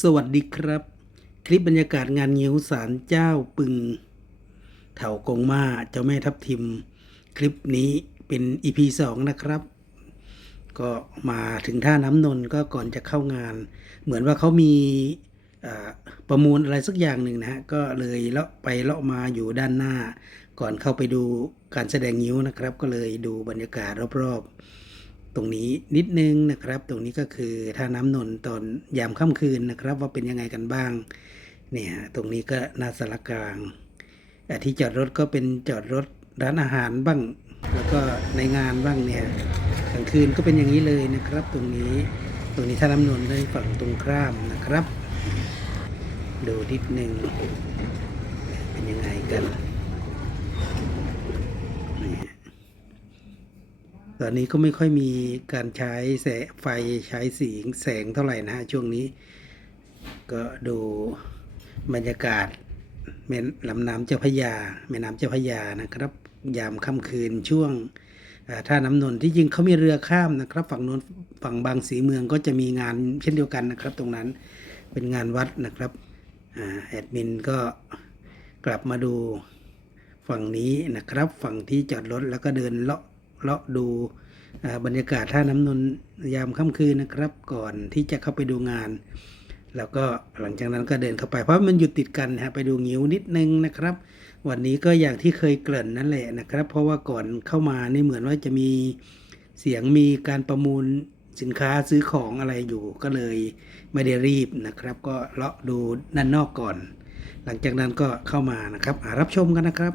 สวัสดีครับ คลิปบรรยากาศงานงิ้วสารเจ้าปึงเถากงมาเจ้าแม่ทับทิม คลิปนี้เป็น EP 2นะครับ ก็มาถึงท่าน้ำนนก็ก่อนจะเข้างาน เหมือนว่าเขามีประมูลอะไรสักอย่างหนึ่งนะฮะ ก็เลยเลาะไปเลาะมาอยู่ด้านหน้า ก่อนเข้าไปดูการแสดงงิ้วนะครับ ก็เลยดูบรรยากาศรอบๆ ตรงนี้นิดนึงนะครับ ตรงนี้ก็คือท่าน้ำนนท์ตอนยามค่ำคืนนะครับ ว่าเป็นยังไงกันบ้าง เนี่ยตรงนี้ก็นาสารกลางที่จอดรถก็เป็นจอดรถร้านอาหารบ้าง แล้วก็ในงานบ้างเนี่ยกลางคืนก็เป็นอย่างนี้เลยนะครับ ตรงนี้ตรงนี้ท่าน้ำนนท์เลยฝั่งตรงข้ามนะครับ ดูนิดนึงเป็นยังไงกัน ตอนนี้ก็ไม่ค่อยมีการใช้แสงไฟใช้สีแสงเท่าไหร่นะฮะช่วงนี้ ก็ดูบรรยากาศแม่ลำน้ำเจ้าพยาแม่น้ำเจ้าพยานะครับ ยามค่ำคืนช่วงท่าน้ำนนท์ที่จริงเขามีเรือข้ามนะครับ ฝั่งนนฝั่งบางสีเมืองก็จะมีงานเช่นเดียวกันนะครับ ตรงนั้นเป็นงานวัดนะครับอแอดมินก็กลับมาดูฝั่งนี้นะครับ ฝั่งที่จอดรถแล้วก็เดินเลาะ เลาะดูบรรยากาศท่าน้ำนนยามค่ำคืนนะครับ ก่อนที่จะเข้าไปดูงาน แล้วก็หลังจากนั้นก็เดินเข้าไปเพราะมันอยู่ติดกันนะฮะไปดูงิ้วนิดนึงนะครับ วันนี้ก็อย่างที่เคยเกริ่นนั่นแหละนะครับ เพราะว่าก่อนเข้ามานี่เหมือนว่าจะมีเสียงมีการประมูลสินค้าซื้อของอะไรอยู่ก็เลยไม่ได้รีบนะครับ ก็เลาะดูด้านนอกก่อน หลังจากนั้นก็เข้ามานะครับรับชมกันนะครับ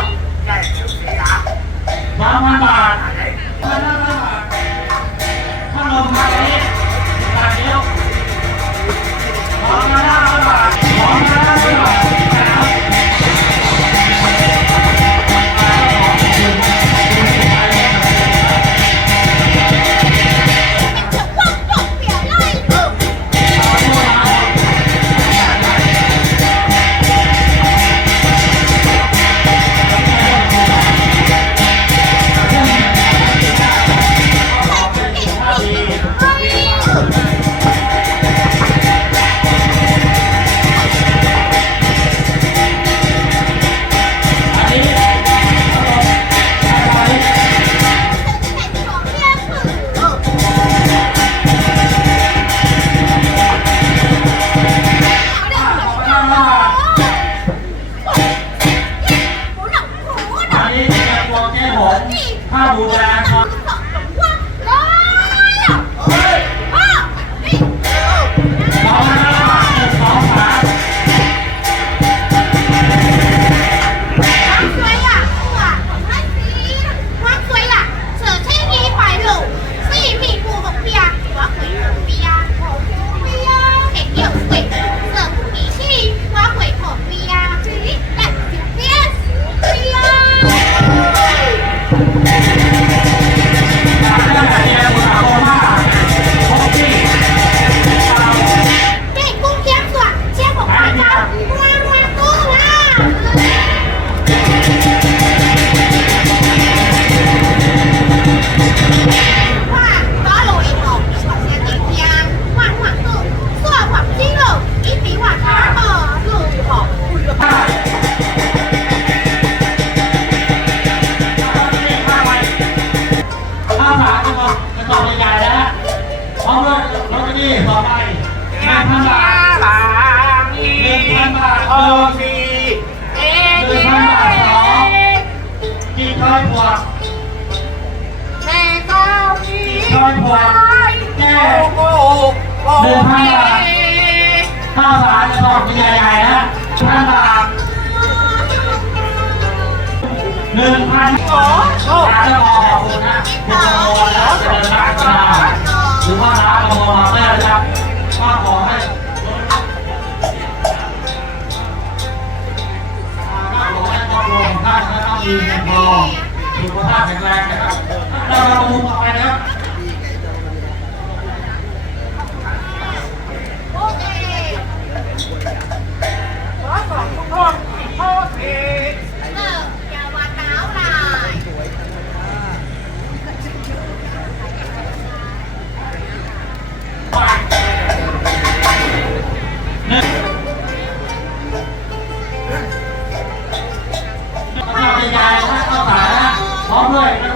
านนผ่ๆนะฮะพร้อมด้วยรถที่งานพันบาทหนึ่านึ่บาทสองกี่คอยบวกกี่อวกแก้นึ่าใหญ่ๆนะพันบาทหนึ่งพันสามกระสอบ เขาแล้วเสร็จแล้วก็หรือว่าน้าโมมาแม่นะครับก็ขอให้ขอให้ครอบรัวงท่านนะครับมีเงินพองสุขภาพแข็งแรงนะครับเราเรามุมต่อไปนะครับ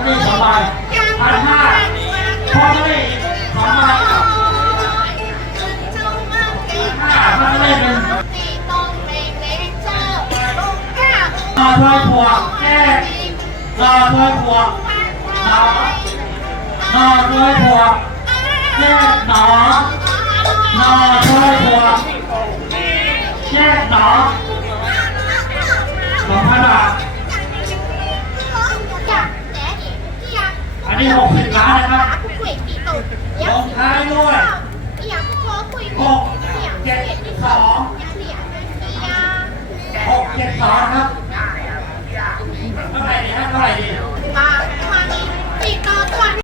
มด้วยน้ำจิ้มสองใบพันห้าพร้อมด้วยสองใบห้าพันเลยหนึ่งรอถ้วยผัวแก้รอถ้วยผัวหนอรอถ้วยผัวแก้หนอรอถ้วยผัวแก้หนอ อันนี้หกสิบล้านนะครับลงท้ายด้วยหกเจ็ดสองหกเจ็ดสองครับ